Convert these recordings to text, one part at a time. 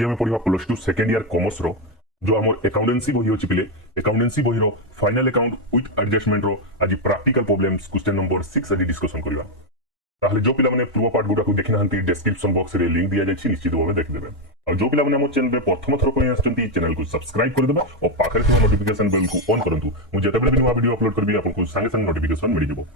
आज आम पढ़ा plus two second year commerce रो जो आम अकाउंटेंसी बही अच्छी पिले अकाउंटेंसी बही रो फाइनल अकाउंट विथ एडजस्टमेंट रो आज प्रैक्टिकल प्रॉब्लम्स क्वेश्चन नंबर 6 आज डिस्कशन करबा ताहले जो पिला माने पूर्व पार्ट गुडा को देखि नाहंती डिस्क्रिप्शन बॉक्स रे लिंक दिया जायछि निश्चित भाबे देखि देबे और जो पिला माने हम चैनल पे प्रथम थर पय आछंती चैनल को सब्सक्राइब कर देबा और पाखरे थे नोटिफिकेशन बेल को ऑन करंतु मु जेतेबेले भी नुवा वीडियो अपलोड करबी आपको संगे संगे नोटिफिकेशन मिल जिवो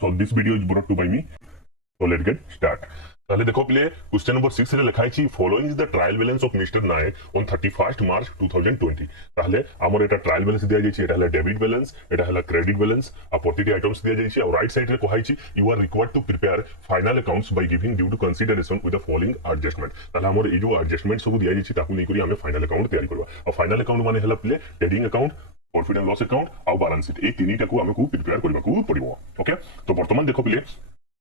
so this video is brought to by me so let's get start ताले देखो पिले क्वेश्चन नंबर 6 रे लिखा है following is the trial balance of mister Naik on 31st March 2020 ताले हमर एटा ट्रायल बैलेंस दिया जायछि एटा हला डेबिट बैलेंस एटा हला क्रेडिट बैलेंस आ प्रतिटी आइटम्स दिया जायछि और राइट साइड रे कहै छि you are required to prepare final accounts by giving due to consideration with the following adjustment ताले हमर ए जो एडजस्टमेंट सब दिया जायछि ताकू नै करी हमें फाइनल अकाउंट तैयारी करबा और फाइनल अकाउंट माने हला पिले trading account profit and loss account और बैलेंस शीट ए तीनटा को हमकु प्रिपेयर करबा को पड़िबो ओके तो वर्तमान देखो पिले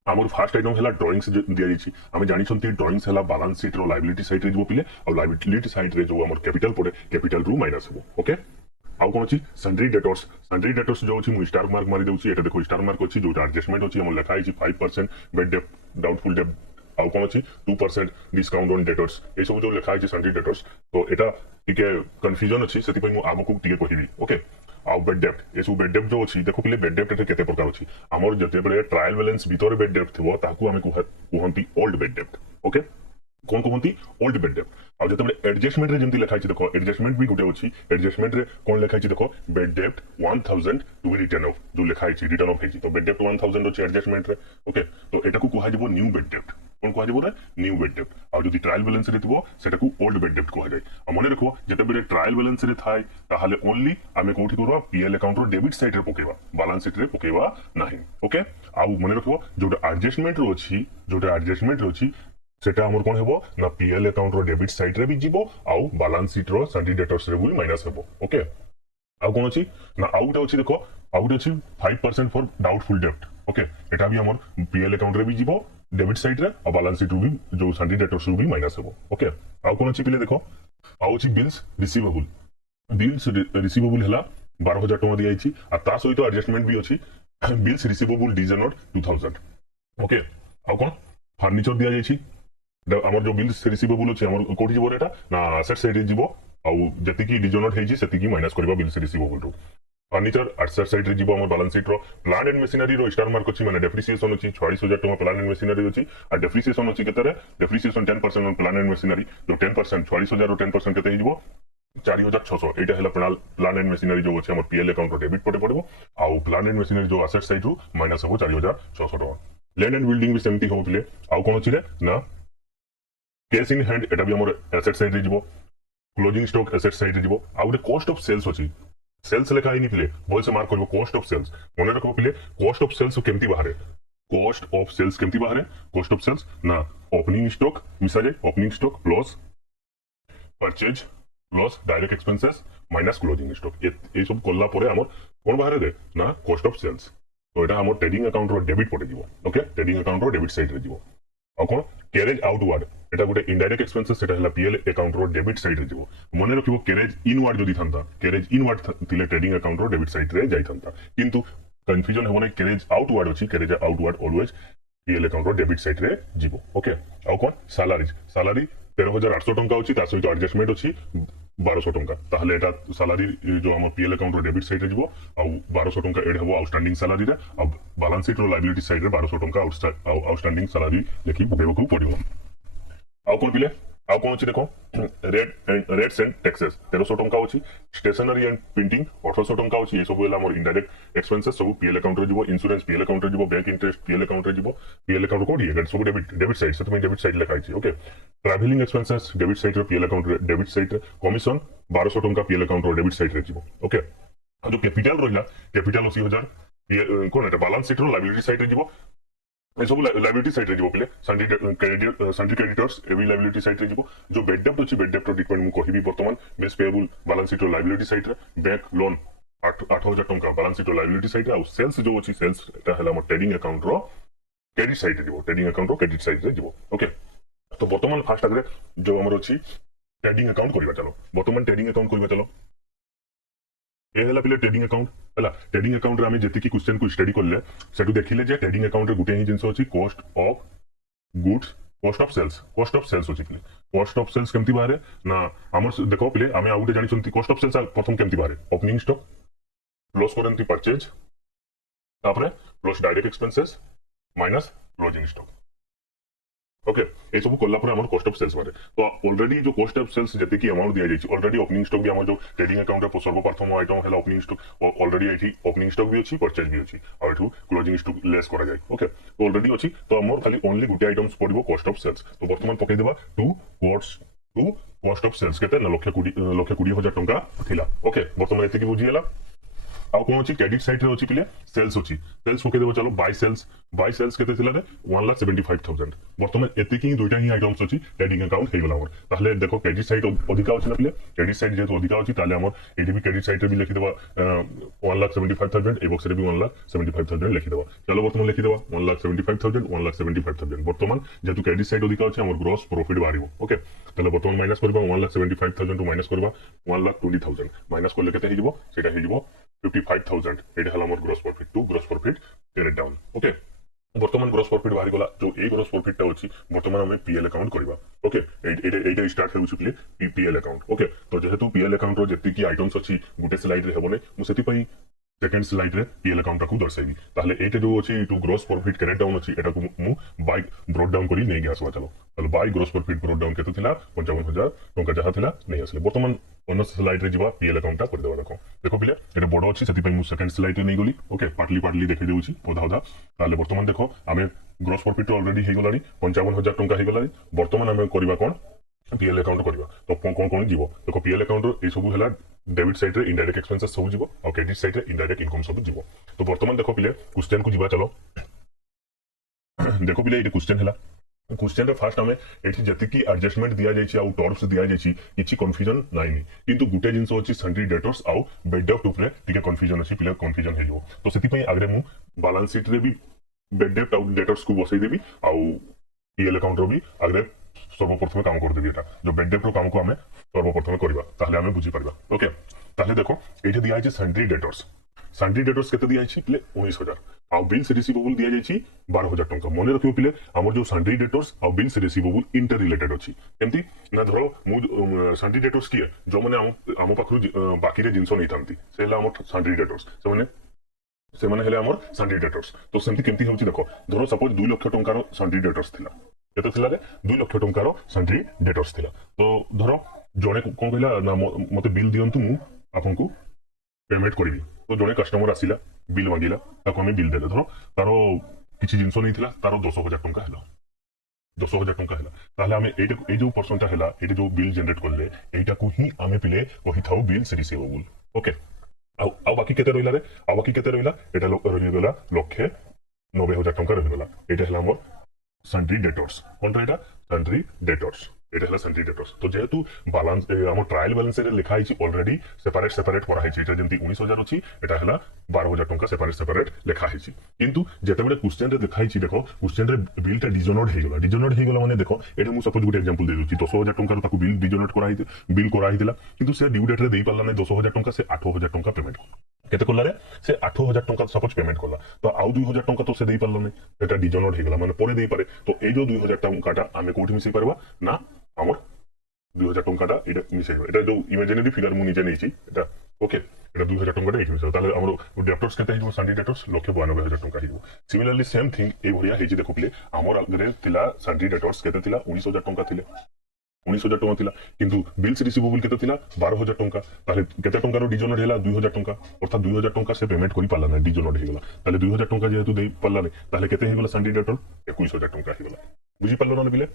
आमर फास्ट आइटम है ड्रॉइंग्स दिया जायछि आमे जानि छंती ड्रॉइंग्स है बैलेंस शीट रो लायबिलिटी साइड रे जो पिले और लायबिलिटी साइड रे जो हमर कैपिटल पड़े कैपिटल रू माइनस हो ओके आउ कोन अछि सन्ड्री डेटर्स जो अछि मु स्टार मार्क मारि देउछि एटा देखो स्टार मार्क अछि जो एडजस्टमेंट अछि हम लिखा है 5% बेड डेट डाउटफुल डेट आउ कोन अछि 2% डिस्काउंट ऑन डेटर्स ए सब जो लिखा है सन्ड्री डेटर्स तो एटा टिके कंफ्यूजन अछि सेति पय मु आमको टिके कहिबी ओके आउ बेड डेप्ट ए सब बेड डेप्ट जो अछि देखो पिले बेड डेप्ट रे केते प्रकार अछि हमर जते बेले ट्रायल बैलेंस भीतर बेड डेप्ट थिबो ताकू हमें कहंती ओल्ड बेड डेप्ट ओके कोन कहंती ओल्ड बेड डेप्ट आ जते बेले एडजस्टमेंट रे जेंति लिखा अछि देखो एडजस्टमेंट भी गुटे अछि एडजस्टमेंट रे कोन लिखा अछि देखो बेड डेप्ट 1000 टू बी रिटर्न ऑफ जो लिखा अछि रिटर्न ऑफ हेछि तो बेड डेप्ट 1000 अछि एडजस्टमेंट रे ओके तो एटा को कहै जबो न्यू बेड डेप्ट कोन कहै जबो रे न्यू बेड डेप्ट आ जदि ट्रायल बैलेंस रे थिबो सेटा को ओल्ड बेड डेप्ट कहै जाय आ मने रखो जते बेले ट्रायल बैलेंस रे थाय ताहाले ओनली आमे कोठी करबा पीएल अकाउंट रो डेबिट साइड रे पकेबा बैलेंस शीट रे पकेबा नाही ओके आ मने रखो जोटा एडजस्टमेंट रो अछि सेटा हमर कोन हेबो ना पीएल अकाउंट रो डेबिट साइड रे भी जिवो आउ बैलेंस शीट रो सन्ड्री डेटर्स रे भी माइनस हेबो ओके आउ कोन अछि ना आउट अछि देखो आउट अछि 5% फॉर डाउटफुल डेब्ट ओके एटा भी हमर पीएल अकाउंट रे भी जिवो डेबिट साइड रे और बैलेंस शीट रो भी जो सन्ड्री डेटर्स रो भी माइनस हेबो ओके आउ कोन अछि पिले देखो आउ अछि बिल्स रिसीवेबल हला 12000 टका दिया अछि आ ता सहित एडजस्टमेंट भी अछि बिल्स रिसीवेबल डिजनोट 2000 ओके आउ कोन फर्नीचर दिया जायछि हमर जो बिल्स रिसीवेबल अछि हमर कोठी जिवो एटा ना असेट साइड रे जिवो आ जति की डिजनोट हेछि सेति की माइनस करबा बिल्स रिसीवेबल रो फर्नीचर असेट साइड रे जिवो हमर बैलेंस शीट रो प्लांट एंड मशीनरी रो स्टार मार्क अछि माने डेप्रिसिएशन अछि 46000 टका प्लांट एंड मशीनरी अछि आ डेप्रिसिएशन अछि केतरे depreciation 10% on plant and machinery जो 10% 46000 रो 10% केते हिजबो 4600 एटा हला प्लांट एंड मशीनरी जो अछि हमर पीएल अकाउंट रो डेबिट पड़े पड़बो आ प्लांट एंड मशीनरी जो असेट साइड रो माइनस हो 4600 टका लैंड एंड बिल्डिंग भी सेमती होतले आ कोन अछि रे ना कैश इन हैंड एटा भी हमर एसेट साइड रे जिवो क्लोजिंग स्टॉक एसेट साइड रे जिवो आ कॉस्ट ऑफ सेल्स अछि सेल्स लेखा ही पिले बोल से मार्क करबो कॉस्ट ऑफ सेल्स मने रखबो पिले कॉस्ट ऑफ सेल्स केमती बाहरे कॉस्ट ऑफ सेल्स केमती बाहरे कॉस्ट ऑफ सेल्स ना ओपनिंग स्टॉक मिसा जाय opening stock plus purchase plus direct expenses minus closing stock ए सब कोल्ला परे हमर कोन बाहरे दे ना कॉस्ट ऑफ सेल्स तो एटा हमर ट्रेडिंग अकाउंट रो डेबिट पड़े दिबो ओके ट्रेडिंग अकाउंट रो डेबिट साइड रे दिबो आ कोन कैरेज आउटवर्ड एटा गुटे इनडायरेक्ट एक्सपेंसेस सेटा हला पीएल अकाउंट रो डेबिट साइड रे दिबो मने रखिबो कैरेज इनवर्ड जदि थांता कैरेज इनवर्ड थिले ट्रेडिंग अकाउंट रो डेबिट साइड रे जाई थांता किंतु कंफ्यूजन हेबो नै कैरेज आउटवर्ड अछि carriage outward always PL account रो डेबिट साइड रे जिवो ओके आ कोन सैलरी 13800 टका अछि ता सहित एडजस्टमेंट अछि 1200 टका ताहले एटा सैलरी जो हमर पीएल अकाउंट रो डेबिट साइड रे जिवो आ 1200 टका एड हेबो आउटस्टैंडिंग सैलरी रे अब बैलेंस शीट रो लायबिलिटी साइड रे 1200 टका आउटस्टैंडिंग सैलरी लेखि देबो को पड़िबो आ कोन पिले आ कोन अछि देखो रेट्स एंड टैक्सेस 1300 टका अछि स्टेशनरी एंड प्रिंटिंग 1800 टका अछि ए सब वेला हमर इनडायरेक्ट एक्सपेंसेस सब पीएल अकाउंट रे जिवो इंश्योरेंस पीएल अकाउंट रे जिवो बैंक इंटरेस्ट पीएल अकाउंट रे जिवो पीएल अकाउंट को दिए सब डेबिट साइड से डेबिट साइड लिखा अछि okay travelling expenses debit side रे पीएल अकाउंट रे डेबिट साइड रे कमीशन 1200 टका पीएल अकाउंट रो डेबिट साइड रे जिवो ओके जो कैपिटल रोइला कैपिटल 80000 कोन एटा बैलेंस शीट रो लायबिलिटी साइड रे जिवो ए सब लायबिलिटी साइड रे जिवो पिले sundry creditors every liability side रे जिवो जो बेड डेप्ट अछि बेड डेप्ट रो डिपेंड मु कहिबी वर्तमान बिल्स पेएबल बैलेंस शीट रो लायबिलिटी साइड रे बैंक लोन 8000 टका बैलेंस शीट रो लायबिलिटी साइड रे आ सेल्स जो अछि सेल्स एटा हला हमर ट्रेडिंग अकाउंट रो क्रेडिट साइड रे जिवो ट्रेडिंग अकाउंट रो क्रेडिट साइड रे जिवो ओके तो वर्तमान फास्ट आगे जो हमर अछि ट्रेडिंग अकाउंट करबा चलो वर्तमान ट्रेडिंग अकाउंट करबा चलो ए हला पिले ट्रेडिंग अकाउंट हला ट्रेडिंग अकाउंट रे हम जति की क्वेश्चन को स्टडी करले सेटु देखिले जे ट्रेडिंग अकाउंट रे गुटे ही जिंस अछि cost of goods cost of sales अछि पिले कॉस्ट ऑफ सेल्स केमती बारे ना हमर देखो पिले आमे आउटे जानि छंती कॉस्ट ऑफ सेल्स प्रथम केमती बारे ओपनिंग स्टॉक प्लस करंती परचेज तापरे plus direct expenses minus closing stock okay ए सब कोल्ला पर हमर कॉस्ट ऑफ सेल्स बारे तो ऑलरेडी जो कॉस्ट ऑफ सेल्स जते की अमाउंट दिया जाई ऑलरेडी ओपनिंग स्टॉक भी हमर जो ट्रेडिंग अकाउंट रे सर्वप्रथम आइटम हैला ओपनिंग स्टॉक ऑलरेडी एठी ओपनिंग स्टॉक भी अछि परचेज भी अछि और एठू क्लोजिंग स्टॉक लेस करा जाय ओके तो ऑलरेडी अछि तो हमर खाली only Gute items पड़िबो cost of sales तो वर्तमान पकई देबा टू कॉस्ट ऑफ सेल्स केते न लक्ष 20,000 टंका थिला ओके वर्तमान एते की बुझी हैला आउ कोन अछि क्रेडिट साइड रे अछि पिले सेल्स अछि सेल्स पके देबो चलो बाय सेल्स केते थिला रे 1,75,000 वर्तमान एते की दुइटा ही आइटम्स अछि ट्रेडिंग अकाउंट हे गेला हमर ताहले देखो क्रेडिट साइड अधिका अछि ना पिले क्रेडिट साइड जे अधिका अछि ताले हमर एडी भी क्रेडिट साइड रे भी लिखि देबा 1,75,000 ए बॉक्स रे भी 1,75,000 लिखि देबा चलो वर्तमान लिखि देबा 1,75,000 वर्तमान जेतु क्रेडिट साइड अधिका अछि हमर ग्रॉस प्रॉफिट बारिबो ओके ताले वर्तमान माइनस करबा 1,75,000 टू माइनस करबा 1,20,000 माइनस करले केते हे जिवो सेटा हे जिवो 55,000 एटा हला हमर gross profit to gross profit ten down okay वर्तमान ग्रॉस प्रॉफिट बाहर गला जो ए ग्रॉस प्रॉफिट टा अछि वर्तमान हम पीएल अकाउंट करबा ओके एटा स्टार्ट हेउ छिले पीएल अकाउंट ओके तो जेहेतु पीएल अकाउंट रो जति की आइटम्स अछि गुटे स्लाइड रे हेबोने मु सेति पई सेकंड स्लाइड रे पीएल अकाउंट को दर्शाइबी ताहले एटा जो अछि to gross profit carried down अछि एटा को मु बाय ब्रोट डाउन करी नै गयासवा चलो ताहले by gross profit brought down केते थिला 55,000 टंका जहा थिला नै आसले वर्तमान अन स्लाइड रे जिबा पीएल अकाउंट टा कर देबा देखो पिले एटा बडो अछि सेति पई मु सेकंड स्लाइड रे नै गली ओके पार्टली देखै देउछि ओधा ताहले वर्तमान देखो आमे ग्रॉस प्रॉफिट ऑलरेडी हे गलानी 55,000 टंका हे गलानी वर्तमान आमे करबा कोन पीएल अकाउंट करबा तो कोन जीवो देखो पीएल अकाउंट रो ए सब हला डेबिट साइड रे इनडायरेक्ट एक्सपेंसेस सब जीवो और क्रेडिट साइड रे इनडायरेक्ट इनकम सब जीवो तो वर्तमान देखो पिले क्वेश्चन को जीवा चलो देखो पिले ए क्वेश्चन हला क्वेश्चन रे फर्स्ट हमें एठी जति की एडजस्टमेंट दिया जायछि आ टर्म्स दिया जायछि किछि कंफ्यूजन नाइनी किंतु गुटे जिंस अछि सन्ड्री डेटर्स आ बेड डेप्ट उपरे टिके कंफ्यूजन अछि पिले कंफ्यूजन हे जो तो सेति पई आगरे मु बैलेंस शीट रे भी बेड डेप्ट आ डेटर्स को बसै देबी आ पीएल अकाउंट रो भी आगरे सर्वप्रथम काम कर देबी एटा जो बेड डेप्ट रो काम को हमें सर्वप्रथम करबा ताहले हमें बुझी परबा ओके ताहले देखो एठी दिया छै सन्ड्री डेटर्स केते दिया छै पिले 19,000 आ बिल्स रिसीवेबल दिया जायछि 12,000 टंका मने रखियो पिले हमर जो सन्ड्री डेटर्स आ बिल्स रिसीवेबल इंटर रिलेटेड अछि एमती ना धरो मु सन्ड्री डेटर्स की जो माने हम पाखरु बाकी रे जिंस नै थांती सेला हमर सन्ड्री डेटर्स से माने हेले हमर सन्ड्री डेटर्स तो सेमती केमती होछि देखो धरो सपोज 2 लाख टंका रो सन्ड्री डेटर्स थिला केते थिला रे 2 लाख टंका रो सन्ड्री डेटर्स थिला तो धरो जने कोन कहला ना मते बिल दियंतु मु आपनकु पेमेंट करबी तो जने कस्टमर आसिला बिल मांगिला ताको हमें बिल देले धरो तारो किछि जिंस नै थिला तारो 10,000 टंका हैला 10,000 टंका हैला ताहले हमें ए जो परसेंट हैला ए जो बिल जनरेट करले एटा को ही हमें पिले कहि थाउ बिल्स रिसीवेबल ओके आ बाकी केते रहिला रे आ बाकी केते रहिला एटा रहि गेला 1,90,000 टंका रहि गेला एटा हैला हमर सन्ड्री डेटर्स कोन एटा सन्ड्री डेटर्स एटा हैला सन्ड्री डेटर्स तो जेहेतु बैलेंस हमर ट्रायल बैलेंस रे लिखा हिची ऑलरेडी सेपरेट करा हिची एटा जेंति 19,000 अछि एटा हैला 12,000 टंका सेपरेट लिखा हिची किंतु जेते बेले क्वेश्चन रे देखा हिची देखो क्वेश्चन रे बिल टा डिजोनोड हे गेला माने देखो एटा मु सपोज गुटे एग्जांपल दे दोची 10,000 टंका रो ताकू बिल डिजोनोड करा हिते बिल करा हितला किंतु से ड्यू डेट रे देई पल्ला नै 10,000 टंका से 8,000 टंका पेमेंट केते कोला रे से 8,000 टंका सपोज पेमेंट कोला तो आउ 2,000 टंका तो से देई पल्ला नै एटा डिजोनोड हे गेला माने परे देई पारे तो ए जो 2,000 टंकाटा आमे कोठी मिसै परबा ना हमर 2,000 टंकाटा एटा मिसै एटा जो इमेजिनरी फिगर मु निजे नेछि एटा ओके एटा 2,000 टंकाटा एठी मिसै ताले हमर डेटर्स केते हिजो सन्ड्री डेटर्स 1,92,000 टंका हिजो सिमिलरली सेम थिंग ए भरिया हेछि देखो प्ले हमर अगरे तिला सन्ड्री डेटर्स केते तिला 19,000 टंका थिले 19,000 टंका थिला किंतु बिल्स रिसीवेबल केते थिला 12,000 टंका ताले केते टंका रो डिजोनोड हेला 2,000 टंका अर्थात 2,000 टंका से पेमेंट करि पाला नै डिजोनोड हे गेला ताले 2,000 टंका जेहेतु देई पाला नै ताले केते हे गेला सन्ड्री डेटर्स 21,000 टंका हे गेला बुझी पालो न बिले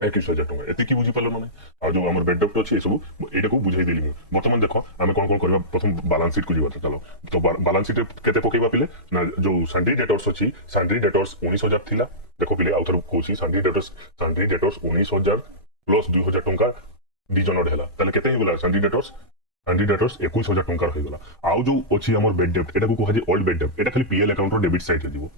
21,000 टंका एते की बुझी पालो न आ जो हमर बेड डेप्ट अछि ए सब एटा को बुझाई देली मु वर्तमान देखो आमे कोन करबा प्रथम बैलेंस शीट को जीवा चलो तो बैलेंस शीट केते पकेबा पिले ना जो सन्ड्री डेटर्स अछि सन्ड्री डेटर्स 19,000 थिला देखो पिले आउथर कोसी सन्ड्री डेटर्स 19,000 प्लस 2,000 टंका डिजोनोड हैला ताले केते हिगला सन्ड्री डेटर्स 21,000 टंका रहिगला आउ जो अछि हमर बेड डेप्ट एटा को कहा जे ओल्ड बेड डेप्ट एटा खाली पीएल अकाउंट रो डेबिट साइड रे दिबो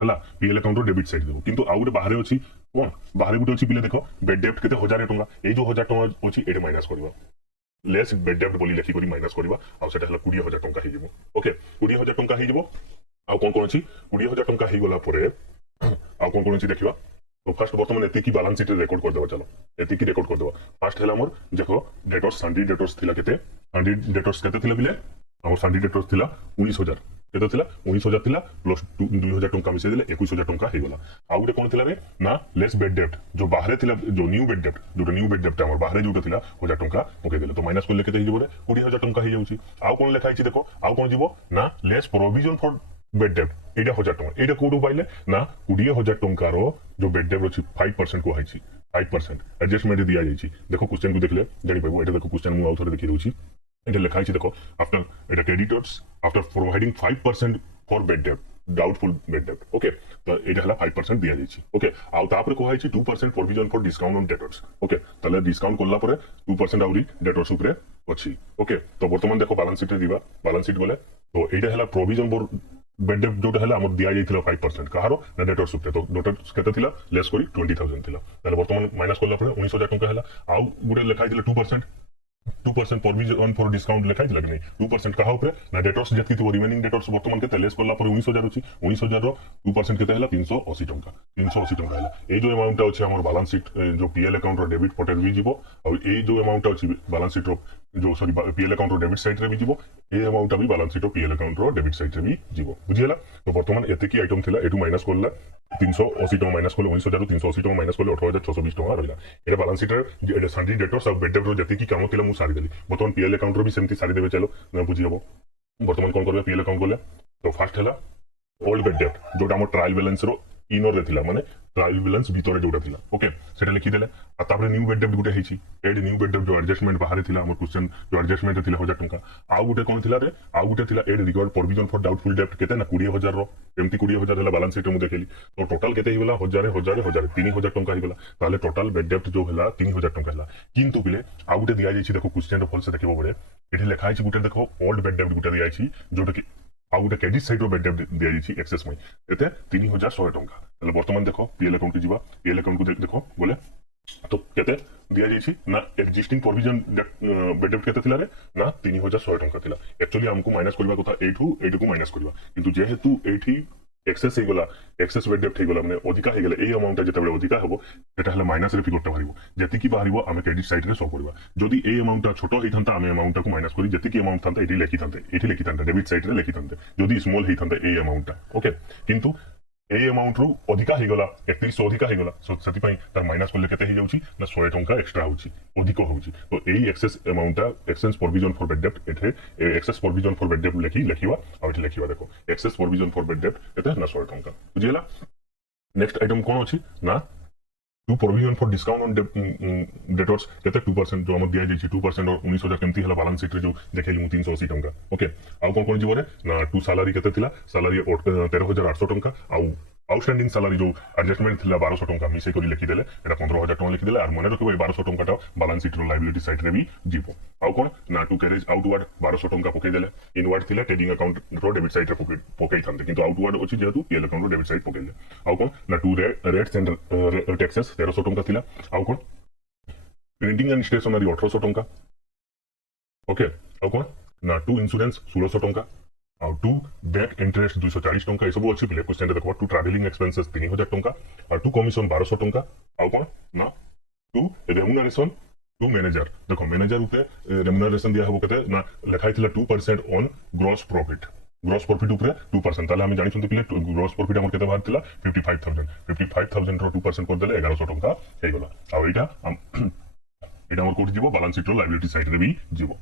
हला पीएल अकाउंट रो डेबिट साइड देबो किंतु आउ बाहर अछि कोन बाहर गुटे अछि पिले देखो बेड डेप्ट केते 1,000 टंका ए जो 1,000 टंका अछि एटा माइनस करबा लेस बेड डेप्ट बोली लेखि करी माइनस करबा आ सेटा हला 20,000 टंका हि जिवो ओके 20,000 टंका हि जिवो आ कोन कोन अछि 20,000 टंका हि गला परे आ कोन कोन अछि देखिबा तो फास्ट बर्तमान एतिकी बैलेंस शीट रेकर्ड कर देबा। चलो एतिकी रेकर्ड कर देबा। फास्ट हैला हमर देखो डेटर्स सन्डी डेटर्स थिला केते, सन्डी डेटर्स केते थिला बिले हमर सन्डी डेटर्स थिला 19000 केते थिला 19000 थिला प्लस 2000 टंका मिसे देले 21000 टंका हे गला। आ गुटे कोन थिला रे ना लेस बेड डेब्ट जो बाहरे थिला, जो न्यू बेड डेब्ट, जो न्यू बेड डेब्ट हमर बाहरे जोटा थिला 1000 टंका पके देले। तो माइनस करले केते हिजो रे 20000 टंका हे जाउची। आ कोन लेखा हिची देखो आ कोन जीवो ना लेस प्रोविजन फॉर बेड डेब्ट एटा 1000 टंका एटा कोडू पाइले ना 20000 टंका रो जो बेड डेब्ट अछि 5% को हाइची 5% एडजस्टमेंट दिया जाइची। देखो क्वेश्चन को देखले जानि पाबो। एटा देखो क्वेश्चन मु आउथरे देखि दउची। एटा लेखा हिची देखो after Etah creditors after providing 5% for bad डेब्ट डाउटफुल बेड डेब्ट। ओके तो एटा हला 5% दिया जाइची। ओके आउ तापर को हाइची 2% provision for discount on debtors. Okay तले डिस्काउंट कोल्ला परे 2% आउरी डेटर्स उपरे अछि। ओके तो वर्तमान देखो बैलेंस शीट रे दिबा। बैलेंस शीट बोले तो एटा हला प्रोविजन फॉर बेड डेब्ट जोटा हला हमर दिया जाइथिला 5% कहारो ना डेटर्स उपरे। तो डेटर्स केते थिला लेस करी 20000 थिला। तले वर्तमान माइनस कोल्ला परे 19000 टंका हला। आउ गुडे लेखा थिला 2% प्रोविजन फॉर डिस्काउंट लेखा थिला कि नहीं 2% कहा उपरे ना डेटर्स जति तो रिमेनिंग डेटर्स वर्तमान केते लेस कोल्ला परे 19000 अछि। 19000 रो 2% केते हला 380 टंका 380 टंका हला। ए जो अमाउंट अछि हमर बैलेंस शीट जो पीएल अकाउंट रो डेबिट पटे भी जीवो और ए जो अमाउंट अछि बैलेंस शीट रो जो सॉरी पीएल अकाउंट रो डेबिट साइड रे भी जीवो। ए अमाउंट भी बैलेंस शीट रो पीएल अकाउंट रो डेबिट साइड रे भी जीवो। बुझियला तो वर्तमान एते की आइटम थिला एटू माइनस करला 380 टंका माइनस करले 19000 रो 380 टंका माइनस करले 18620 टंका रहला। एटा बैलेंस शीट रे एटा सन्डी डेटर्स और बेड डेब्ट रो जति की काम थिला मु सारी देली। वर्तमान पीएल अकाउंट रो भी सेमती सारी देबे। चलो ना बुझि हबो। वर्तमान कोन करबे पीएल अकाउंट कोले तो फास्ट हैला ओल्ड बेड डेब्ट जोटा हमर ट्रायल बैलेंस रो इनर रे थिला माने ट्रायल बैलेंस भीतर जोटा थिला। ओके सेटा लिखि देले। आ तापर न्यू बेड डेब्ट गुटे हेची एड न्यू बेड डेब्ट जो एडजस्टमेंट बाहर थिला हमर क्वेश्चन जो एडजस्टमेंट थिला 1000 टंका। आ गुटे कोन थिला रे आ गुटे थिला add record provision for doubtful डेब्ट केते ना 20000 रो एमती 20000 हला बैलेंस शीट मु देखेली। तो टोटल केते हिबला 1000 3000 टंका हिबला। ताले टोटल बेड डेब्ट जो हला 3000 टंका हला। किंतु बिले आ गुटे दिया जाइछि देखो क्वेश्चन रो फॉल से देखिबो बडे एठी लेखा आइछि गुटे देखो ओल्ड बेड डेब्ट गुटे दिया आइछि जोटा कि आ गुटे क्रेडिट साइड रो बेड डेब्ट दिया जाइछि एक्सेस में एते 3100 टंका। ताले वर्तमान देखो पीएल अकाउंट के जीवा। पीएल अकाउंट को देखो बोले तो केते दिया जाइछि ना एक्जिस्टिंग प्रोविजन बेड डेब्ट केते थिला रे ना 3100 टंका थिला। एक्चुअली हमको माइनस करबा कथा एठू को माइनस करबा किंतु जेहेतु एठी एक्सेस हे गला एक्सेस बेड डेब्ट हे गला माने अधिका हे गला ए अमाउंट जते बेले अधिका हबो एटा हला माइनस रे फिगरटा बाहिबो। जति की बाहिबो आमे क्रेडिट साइड रे शो करबा। जदि ए अमाउंट छोटो हे थांता आमे अमाउंट को माइनस करी जति की अमाउंट थांता एठी लेखि थांते डेबिट साइड रे लेखि थांते। जदि स्मॉल हे थांता ए अमाउंट ओके किंतु ए अमाउंट रू अधिका हे गला 3100 अधिका हे गला। सो सति पई तार माइनस करले केते हे जाउची ना 100 टंका एक्स्ट्रा होची अधिक होची। तो एई excess amount excess provision for bad डेब्ट एथे एक्सेस प्रोविजन फॉर बेड डेब्ट लेखिवा और एथे लेखिवा देखो एक्सेस प्रोविजन फॉर बेड डेब्ट एथे ना 100 टंका। बुझियला नेक्स्ट आइटम कोन अछि ना to provision for discount on debtors केते 2% जो हम दिया जाइछि 2% और 19000 केमती हला बैलेंस शीट रे जो देखेली 380 टंका। ओके आ कोन जीवो रे ना टू सैलरी केते थिला सैलरी 13800 टंका आ आउटस्टैंडिंग सैलरी जो एडजस्टमेंट थिला 1200 टंका मिसे करी लिखि देले एटा 15000 टंका लिखि देले। और मने रखिबो 1200 टंका बैलेंस शीट रो लायबिलिटी साइड रे भी जीवो। आ कोन ना टू कैरेज आउटवर्ड 1200 टंका पके देले। इनवर्ड थिला ट्रेडिंग अकाउंट रो डेबिट साइड रे पके थांते किंतु आउटवर्ड अछि जेतु पीएल अकाउंट रो डेबिट साइड पकेले। आ कोन ना टू रेट्स एंड टैक्सेस 1300 टंका थिला। आ कोन प्रिंटिंग एंड स्टेशनरी 1800 टंका। ओके आ कोन ना टू इंश्योरेंस 1600 टंका और टू बैंक इंटरेस्ट 240 टंका। ये सब अच्छी पिले क्वेश्चन देखो टू ट्रैवलिंग एक्सपेंसेस 3000 टंका और टू कमीशन 1200 टंका। आ कोन ना टू रेम्युनरेशन टू मैनेजर देखो मैनेजर ऊपर रेम्युनरेशन दिया हबो केते ना लेखाई थिला 2% ऑन ग्रॉस प्रॉफिट ऊपर 2%। ताले हम जानि छथि पिले ग्रॉस प्रॉफिट हमर केते बाहर थिला 55000 रो 2% कर देले 1100 टंका हे गला। आ एटा हमर कोड जीवो बैलेंस शीट रो लायबिलिटी साइड रे भी जीवो।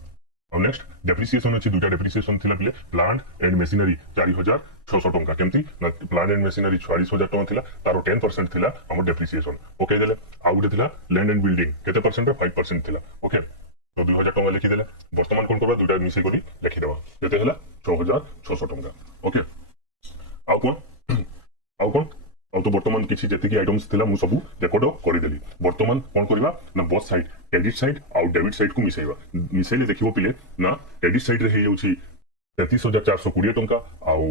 और नेक्स्ट डेप्रिसिएशन अछि दुटा डेप्रिसिएशन थिला पिले प्लांट एंड मशीनरी 4600 टंका केमती ना प्लांट एंड मशीनरी 46000 टंका थिला तारो 10% थिला हमर डेप्रिसिएशन ओके देले। आ गुटे थिला लैंड एंड बिल्डिंग केते परसेंट 5% थिला। ओके तो 2000 टंका लिखि देले। वर्तमान कोन करबा दुटा मिसे करी लिखि देबा केते हला 6600 टंका। ओके आ कोन तो वर्तमान किसी जति की आइटम्स थिला मु सबु रेकॉर्ड कर देली। वर्तमान कोन करबा ना बोथ साइड क्रेडिट साइड और डेबिट साइड को मिसेइबा। मिसेले देखिबो पिले ना क्रेडिट साइड रे हे जाउची 33420 टंका और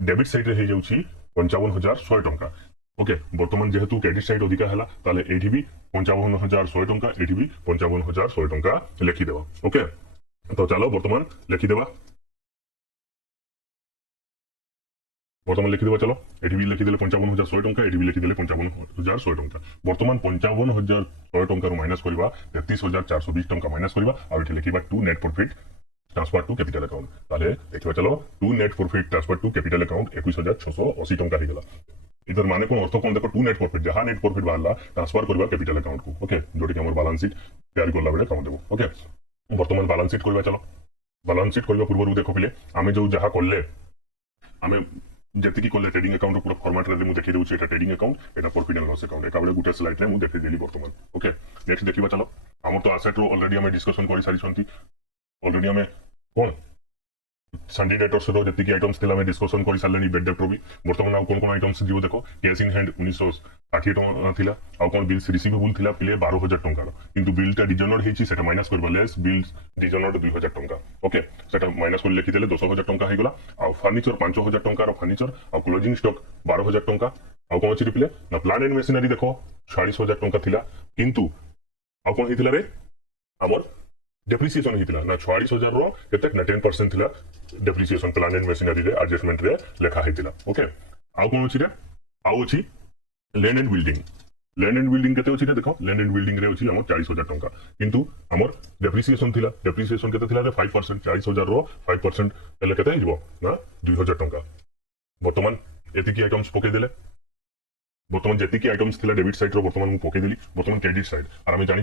डेबिट साइड रे हे जाउची 55100 टंका। ओके वर्तमान जेहेतु क्रेडिट साइड अधिका हला ताले एठी भी 55100 टंका एठी भी 55100 टंका लिखि देबा। ओके तो चलो वर्तमान लिखि देबा। বর্তমান লিখিদেবা চলো এটি বি লিখিদেলে 55,100 টঙ্কা এটি বি লিখিদেলে 55,100 টঙ্কা বর্তমান 55,100 টঙ্কার মাইনাস করিবা 33,420 টঙ্কা মাইনাস করিবা আর এটি লিখিবা to net profit transfer to capital account তাহলে দেখিবা চলো to net profit transfer to capital account 21,680 টঙ্কা হয়ে গেল এটার মানে কোন অর্থ কোন দেখো টু নেট প্রফিট যাহা নেট প্রফিট বাহারা ট্রান্সফার করিবা ক্যাপিটাল অ্যাকাউন্ট কু ওকে जोटी আমার ব্যালেন্স শিট তৈরি করলা বেলে কাম দেব ওকে বর্তমান ব্যালেন্স শিট করিবা চলো ব্যালেন্স শিট করিবা পূর্বরু দেখো পিলে আমি जो যাহা করলে আমি যেতিকি কলে ট্রেডিং অ্যাকাউন্ট পুরো ফরম্যাট রে মু দেখাই দেউছি এটা ট্রেডিং অ্যাকাউন্ট এটা প্রফিট এন্ড লস অ্যাকাউন্ট একাবেলে গুটা স্লাইড রে মু দেখাই দেলি বর্তমান ওকে নেক্সট দেখিবা চলো আমার তো আসেট रो অলরেডি আমি ডিসকাশন করি সারিছন্তি অলরেডি আমি কোন সানডে ডেটর্স रो যেতিকি আইটেমস थिला আমি ডিসকাশন করি সারলেনি বেড ডেট প্রবি বর্তমান আর কোন কোন আইটেমস দিও দেখো ক্যাশ ইন হ্যান্ড 1960 টଙ୍କା थिला আর কোন বিলস রিসিভেবল थिला পিলে 12000 টঙ্কার কিন্তু বিলটা ডিজনর হেইছি সেটা মাইনাস করবা লেস বিলস ডিজনর 2000 টঙ্কা ওকে সেটা মাইনাস করে লিখি দেলে 10000 টঙ্কা হই গলা আর ফার্নিচার 5000 টঙ্কার ফার্নিচার আর ক্লোজিং স্টক 12000 টঙ্কা আর কোন আছে পিলে না প্ল্যান্ট এন্ড মেশিনারি দেখো 40000 টঙ্কা थिला কিন্তু আর কোন হেইতিলা রে আমার डेप्रिसिएशन ही ना 46,000 रो केते ना 10% थिला डेप्रिसिएशन प्लान एंड मशीनरी रे एडजस्टमेंट रे लेखा हेतिला ओके आउ कोन अछि रे आउ अछि लैंड एंड बिल्डिंग केते अछि रे देखो लैंड एंड बिल्डिंग रे अछि हमर 40,000 टंका किंतु हमर डेप्रिसिएशन थिला डेप्रिसिएशन केते थिला रे 5% 40,000 रो 5% एले केते हिजबो ना 2,000 टंका वर्तमान एतिकी आइटम्स पके देले वर्तमान जेतिकी आइटम्स थिला डेबिट साइड रो वर्तमान मु पके देली वर्तमान क्रेडिट साइड और हम जानि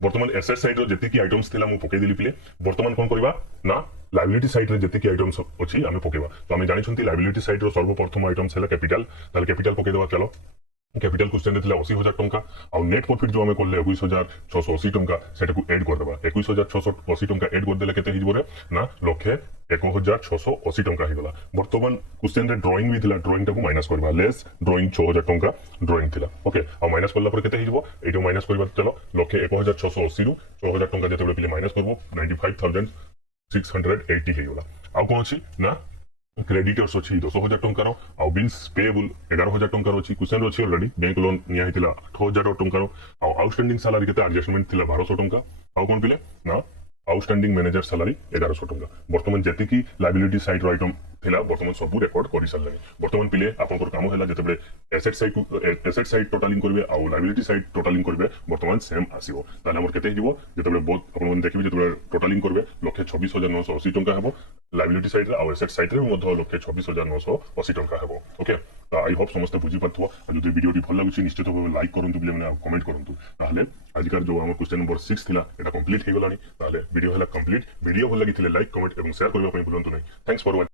बर्तमान एसेट साइड रो जेतिकी आइटम्स थिला मु पके दिली पिले बर्तमान कोन करबा ना लायबिलिटी साइड रे जेतिकी आइटम्स अछि आमे पकेबा तो आमे जानि छंती लायबिलिटी साइड रो सर्वप्रथम आइटम्स हैला कैपिटल ताल कैपिटल पके देबा चलो कैपिटल क्वेश्चन थिला 80,000 टंका और नेट प्रॉफिट जो आमे करले 21,680 टंका सेटा को ऐड कर देबा 21,680 टंका ऐड कर देले केते हिजबो रे ना लक्षे 1,680 टंका हि गला बर्तमान क्वेश्चन रे ड्राइंग भी थिला ड्राइंग टाको माइनस करबा लेस ड्राइंग 6,000 टंका ड्राइंग थिला ओके और माइनस करला पर केते हिजबो एटो माइनस करबा चलो लक्षे 1,680 रु 6,000 टंका जेते पिले माइनस करबो 95,680 हि गला आ कोन अछि ना क्रेडिटर्स अच्छी 10,000 टंकार आ बिल्स पेएबल 11,000 टंकार अच्छी क्वेश्चन अच्छी ऑलरेडी बैंक लोन निया हितिला 8,000 टंकार आ आउटस्टैंडिंग सैलरी केते एडजस्टमेंट थिला 1200 टंका आ कोन पिले ना आउटस्टैंडिंग मैनेजर सैलरी 1100 टंका वर्तमान जेति की लायबिलिटी साइड रो आइटम थिला वर्तमान सब रेकॉर्ड करि सारले वर्तमान पिले आपनकर काम हैला जेतेबे एसेट साइड टोटलिंग करबे आ लायबिलिटी साइड टोटलिंग करबे वर्तमान सेम आसीबो ताले हमर केते हिजबो जेतेबे बोथ आपन देखिबे जेतेबे टोटलिंग करबे लक्षे 26,980 टंका हेबो लायबिलिटी साइड रे आ एसेट साइड रे मध्य लक्षे 26,980 टंका हेबो ओके तो आई होप समस्त बुझी पाथबो आ जदि वीडियोटी भल लागुची निश्चित भाबे लाइक करंतु बिले माने कमेंट करंतु ताहले आजिकार जो हमर क्वेश्चन नंबर 6 थिला एटा कंप्लीट हे गलानी ताहले वीडियो हला कंप्लीट वीडियो भल लागिथिले लाइक कमेंट एवं शेयर करबा पई भूलंतु नै थैंक्स फॉर